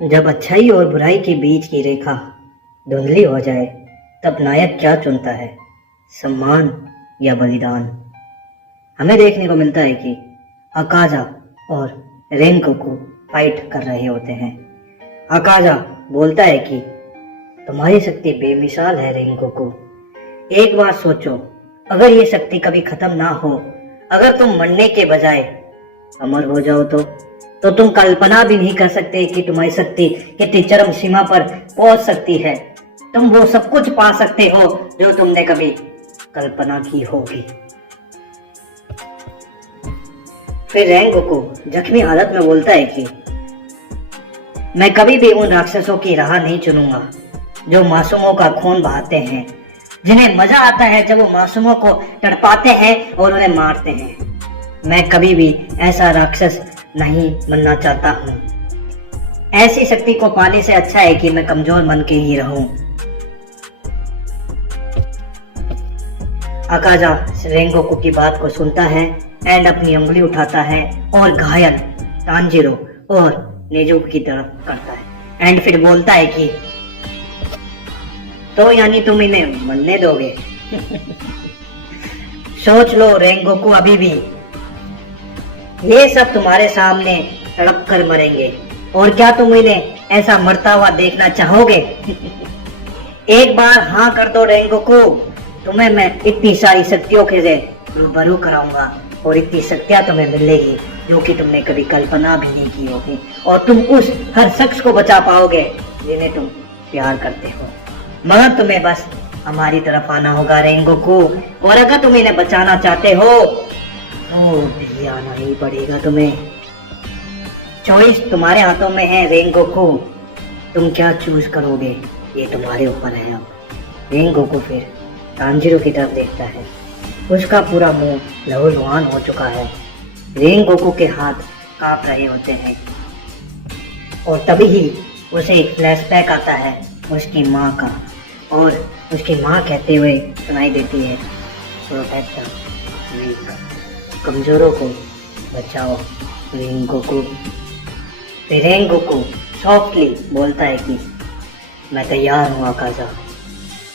जब अच्छाई और बुराई के बीच की रेखा धुंधली हो जाए, तब नायक क्या चुनता है, सम्मान या बलिदान। हमें देखने को मिलता है कि अकाजा और रेंगोकू फाइट कर रहे होते हैं। अकाजा बोलता है कि तुम्हारी शक्ति बेमिसाल है रेंगोकू। एक बार सोचो, अगर ये शक्ति कभी खत्म ना हो, अगर तुम मरने के बजाय अमर हो जाओ तो तुम कल्पना भी नहीं कर सकते कि तुम्हारी शक्ति कितनी चरम सीमा पर पहुंच सकती है। तुम वो सब कुछ पा सकते हो जो तुमने कभी कल्पना की होगी। फिर रेंगोकू जख्मी हालत में बोलता है कि मैं कभी भी उन राक्षसों की राह नहीं चुनूंगा जो मासूमों का खून बहाते हैं, जिन्हें मजा आता है जब वो मासूमों को तड़पाते हैं और उन्हें मारते हैं। मैं कभी भी ऐसा राक्षस नहीं बनना चाहता हूँ। ऐसी शक्ति को पाने से अच्छा है कि मैं कमजोर मन के ही रहूं। अकाजा रेंगोकू की बात को सुनता है एंड अपनी उंगली उठाता है और घायल तांजीरो और नेजुको की तरफ करता है एंड फिर बोलता है कि तो यानी तुम इन्हें मरने दोगे? सोच लो रेंगोकू, अभी भी ये सब तुम्हारे सामने तड़प कर मरेंगे और क्या तुम इन्हें ऐसा मरता हुआ देखना चाहोगे? एक बार हाँ कर दो रेंगोकू, तुम्हें मैं इतनी सारी शक्तियों के रूबरू कराऊंगा और इतनी शक्तियां तुम्हें मिलेगी जो कि तुमने कभी कल्पना भी नहीं की होगी, और तुम उस हर शख्स को बचा पाओगे जिन्हें तुम प्यार करते हो। मगर तुम्हें बस हमारी तरफ आना होगा रेंगोकू, और अगर तुम इन्हें बचाना चाहते हो तो भी आना ही पड़ेगा तुम्हें। चॉइस तुम्हारे हाथों में है रेंगोकू, तुम क्या चूज करोगे ये तुम्हारे ऊपर है। अब रेंगोकू फिर तांजीरो की तरफ देखता है। उसका पूरा मुंह लहूलुहान हो चुका है। रेंगोकू के हाथ कांप रहे होते हैं और तभी ही उसे एक फ्लैशबैक आता है उसकी माँ का, और उसकी माँ कहते हुए सुनाई देती है, प्रोटेक्ट द वीक, कमजोरों को बचाओ रेंगोकू। फिर रेंगोकू सॉफ्टली बोलता है कि मैं तैयार हूँ अकाजा,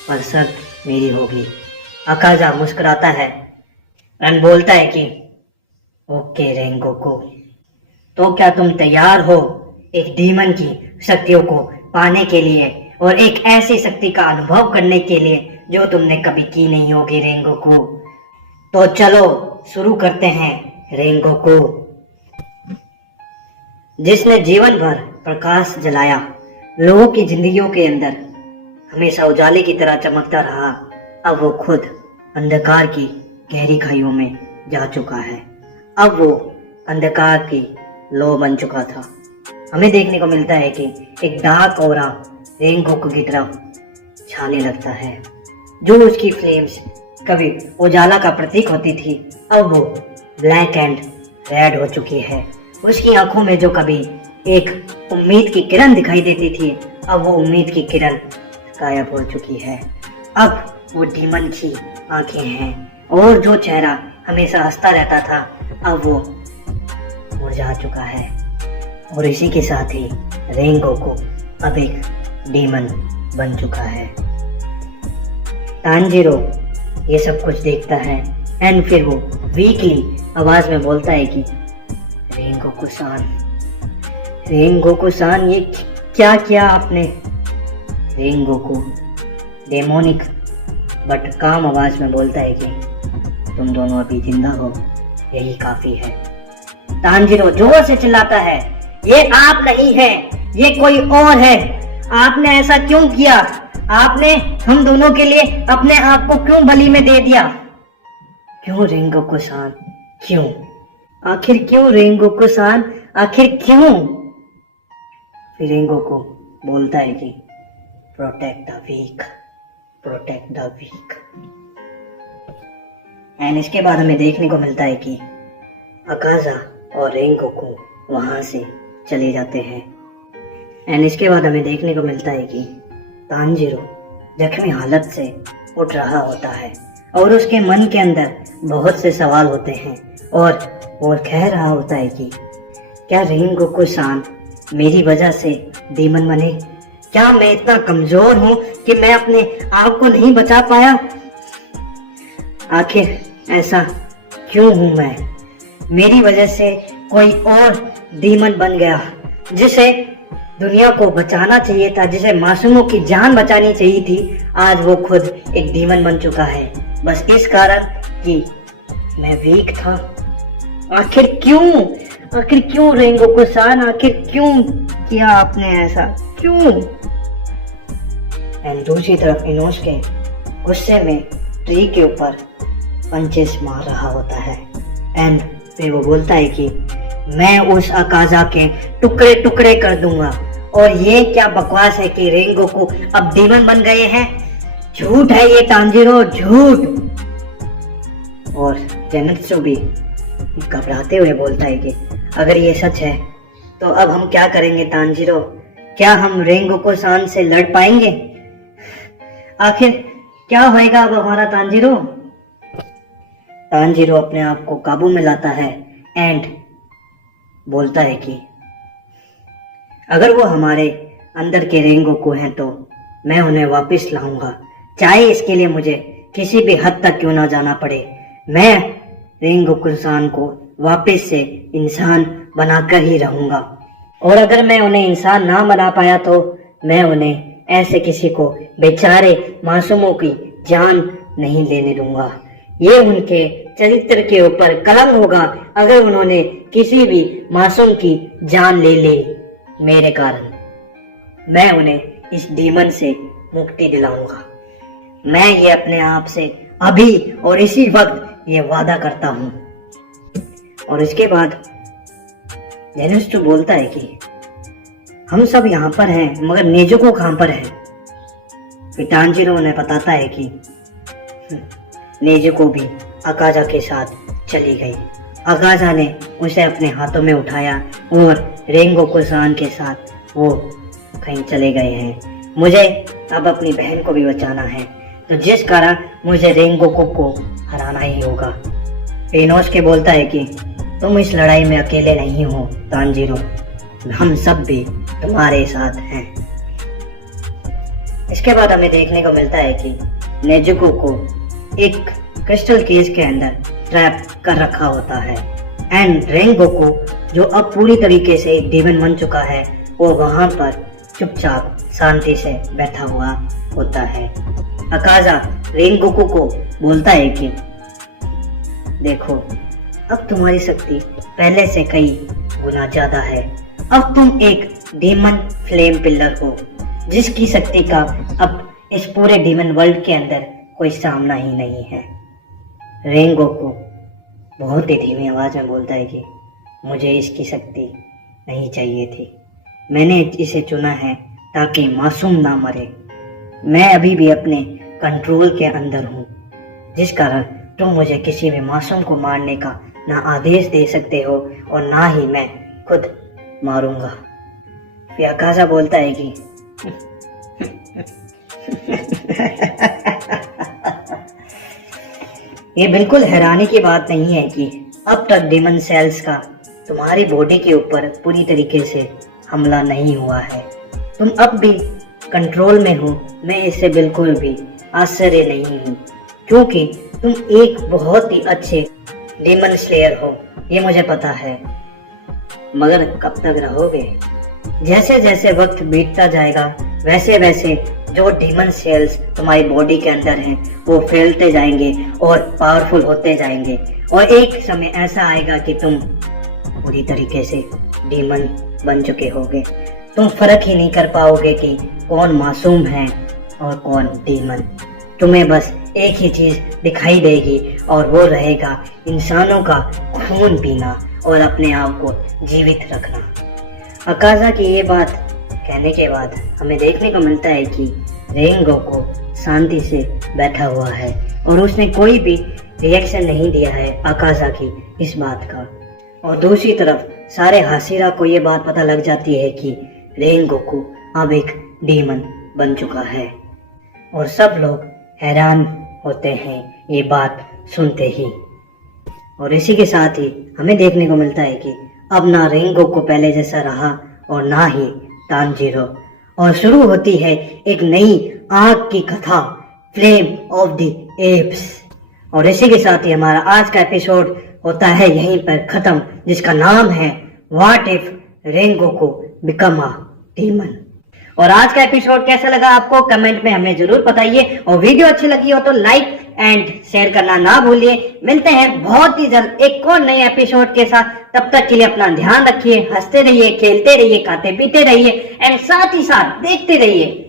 पर शर्त मेरी होगी। अकाजा मुस्कुराता है एंड बोलता है कि ओके रेंगोकू, तो क्या तुम तैयार हो एक डीमन की शक्तियों को पाने के लिए और एक ऐसी शक्ति का अनुभव करने के लिए जो तुमने कभी की नहीं होगी रेंगोकू? तो चलो शुरू करते हैं रेंगोकू। जिसने जीवन भर प्रकाश जलाया, लोगों की जिंदगियों के अंदर हमेशा उजाले की तरह चमकता रहा, अब वो खुद अंधकार की गहरी खाइयों में जा चुका है। अब वो अंधकार की लो बन चुका था। हमें देखने को मिलता है कि एक डार्क ऑरा रेंगोकू की तरफ छाने लगता है। जो उसकी फ्लेम्स कभी उजाला का प्रतीक होती थी, अब वो ब्लैक एंड रेड हो चुकी है। उसकी आंखों में जो कभी एक उम्मीद की किरण दिखाई देती थी, अब वो उम्मीद की किरण गायब हो चुकी है। अब वो डीमन की आंखें हैं और जो चेहरा हमेशा हंसता रहता था, अब वो मुरझा चुका है। और इसी के साथ ही रेंगोकू अब एक डीमन बन चुका है। तांजीरो ये सब कुछ देखता है एंड फिर वो वीकली आवाज में बोलता है कि रेंगोकू सान ये क्या किया आपने? रेंगोकू डेमोनिक बट काम आवाज में बोलता है कि तुम दोनों अभी जिंदा हो, यही काफी है। तांजीरो जोर से चिल्लाता है, ये आप नहीं है, ये कोई और है। आपने ऐसा क्यों किया? आपने हम दोनों के लिए अपने आप को क्यों बलि में दे दिया? क्यों रेंगोकू सान, क्यों? आखिर क्यों रेंगोकू सान, आखिर क्यों? फिर रेंगोकू बोलता है कि protect the weak, protect the weak. And इसके बाद हमें देखने को मिलता है कि अकाजा और रेंगोकू वहां से चले जाते हैं। एंड इसके बाद हमें देखने को मिलता है कि तांजीरो जख्मी हालत से उठ रहा होता है और उसके मन के अंदर बहुत से सवाल होते हैं और वो कह रहा होता है कि क्या रेंगोकू सान मेरी वजह से डीमन बने? क्या मैं इतना कमजोर हूँ कि मैं अपने आप को नहीं बचा पाया? आखिर ऐसा क्यों हूँ मैं? मेरी वजह से कोई और डीमन बन गया, जिसे दुनिया को बचाना चाहिए था, जिसे मासूमों की जान बचानी चाहिए थी, आज वो खुद एक डीमन बन चुका है, बस इस कारण कि मैं वीक था। आखिर क्यों रेंगोकू-सान, आखिर क्यों किया आपने ऐसा, क्यों? एंड दूसरी तरफ इनोसुके गुस्से में ट्री के ऊपर पंचेस मार रहा होता है एंड फिर वो बोलता है कि मैं उस अकाजा के टुकड़े टुकड़े कर दूंगा। और ये क्या बकवास है कि रेंगोकू अब डीमन बन गए हैं? झूठ है ये तांजीरो, झूठ। और जेनत्सु भी घबराते हुए बोलता है कि अगर ये सच है तो अब हम क्या करेंगे तांजीरो? क्या हम रेंगोकू-सान से लड़ पाएंगे? आखिर क्या होएगा अब हमारा तांजीरो? तांजीरो अपने आप को काबू में लाता है एंड बोलता है कि अगर वो हमारे अंदर के रेंगोकू हैं तो मैं उन्हें वापस लाऊंगा, चाहे इसके लिए मुझे किसी भी हद तक क्यों ना जाना पड़े। मैं रेंगोकू-सान को वापस से इंसान बनाकर ही रहूंगा, और अगर मैं उन्हें इंसान ना बना पाया तो मैं उन्हें ऐसे किसी को बेचारे मासूमों की जान नहीं लेने दूंगा। ये उनके चरित्र के ऊपर कलंक होगा अगर उन्होंने किसी भी मासूम की जान ले ली मेरे कारण। मैं उन्हें इस डीमन से मुक्ति दिलाऊंगा। मैं ये अपने आप से अभी और इसी वक्त ये वादा करता हूँ। और इसके बाद जेनत्सु बोलता है कि हम सब यहाँ पर हैं, मगर नेजुको कहाँ पर है? फिर तांजीरो उन्हें बताता है कि नेजुको भी अकाजा के साथ चली गई। अकाजा ने उसे अपने हाथों में उठाया और रेंगोकू-सान के साथ वो कहीं चले गए हैं। मुझे अब अपनी बहन को भी बचाना है, तो जिस कारण मुझे रेंगोकू को हराना ही होगा। इनोसुके बोलता है कि तुम इस लड़ाई में अकेले नहीं हो तांजीरो, हम सब भी तुम्हारे साथ हैं। इसके बाद हमें देखने को मिलता है कि नेजुको को एक क्रिस्टल केस के अंदर ट्रैप कर रखा होता है एंड रेंगोकू जो अब पूरी तरीके से एक डीमन बन चुका है वो वहां पर चुपचाप शांति से बैठा हुआ होता है। अकाजा रेंगोकू को बोलता है कि देखो, अब तुम्हारी शक्ति पहले से कई गुना ज्यादा है। अब तुम एक डीमन फ्लेम पिलर हो, जिसकी शक्ति का अब इस पूरे डीमन वर्ल्ड के अंदर कोई सामना ही नहीं है। रेंगोकू बहुत ही धीमी आवाज में बोलता है कि मुझे इसकी शक्ति नहीं चाहिए थी। मैंने इसे चुना है ताकि मासूम ना मरे। मैं अभी भी अपने कंट्रोल के अंदर हूँ, जिस कारण तुम मुझे किसी भी मासूम को मारने का ना आदेश दे सकते हो और ना ही मैं खुद मारूंगा। फिर अकाजा बोलता है कि ये बिल्कुल हैरानी की बात नहीं है कि अब तक डीमन सेल्स का तुम्हारी बॉडी के ऊपर पूरी तरीके से हमला नहीं हुआ है। तुम अब भी कंट्रोल में हो। मैं इससे बिल्कुल भी आश्चर्य नहीं हूँ, क्योंकि तुम एक बहुत ही अच्छे डीमन स्लेयर हो, ये मुझे पता है। मगर कब तक रहोगे? जैसे जैसे वक्त बीतता जाएगा वैसे वैसे जो डीमन सेल्स तुम्हारी बॉडी के अंदर हैं वो फैलते जाएंगे और पावरफुल होते जाएंगे, और एक समय ऐसा आएगा कि तुम पूरी तरीके से डीमन बन चुके होगे। तुम फर्क ही नहीं कर पाओगे कि कौन मासूम है और कौन डीमन। तुम्हें बस एक ही चीज दिखाई देगी और वो रहेगा इंसानों का खून पीना और अपने आप को जीवित रखना। अकाजा की ये बात कहने के बाद हमें देखने को मिलता है कि रेंगोकू शांति से बैठा हुआ है और उसने कोई भी रिएक्शन नहीं दिया है अकाजा की इस बात का। और दूसरी तरफ सारे हाशिरा को ये बात पता लग जाती है कि रेंगोकू अब एक डीमन बन चुका है, और सब लोग हैरान होते हैं ये बात सुनते ही। और इसी के साथ ही हमें देखने को मिलता है कि अब ना रेंगोकू पहले जैसा रहा और ना ही तानजीरो। और शुरू होती है एक नई आग की कथा, फ्लेम ऑफ द एप्स। और इसी के साथ ही हमारा आज का एपिसोड होता है यहीं पर खत्म, जिसका नाम है what if Rengoku become a demon. और आज का एपिसोड कैसा लगा आपको कमेंट में हमें जरूर बताइए, और वीडियो अच्छी लगी हो तो लाइक एंड शेयर करना ना भूलिए। मिलते हैं बहुत ही जल्द एक और नए एपिसोड के साथ। तब तक के लिए अपना ध्यान रखिए, हंसते रहिए, खेलते रहिए, खाते पीते रहिए एंड साथ ही साथ देखते रहिए।